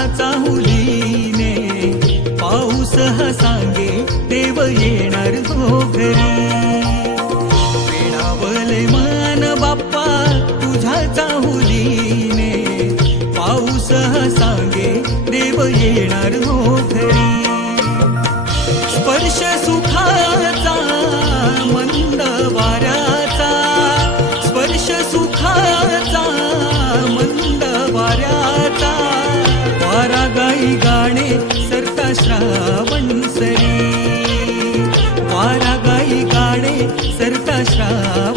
तुझ्या चाहुलीने पाऊस हा सांगे देव येणार हो घरी. वेडावले मन बाप्पा तुझ्या चाहुलीने पाऊस हा सांगे देव येणार हो घरी. स्पर्श सुखाचा मंद वाऱ्याचा, स्पर्श सुखाचा मंद वाऱ्याचा, वारा गाई गाणे सरता श्रावण सरी, वारा गाई गाणे सरता श्रावण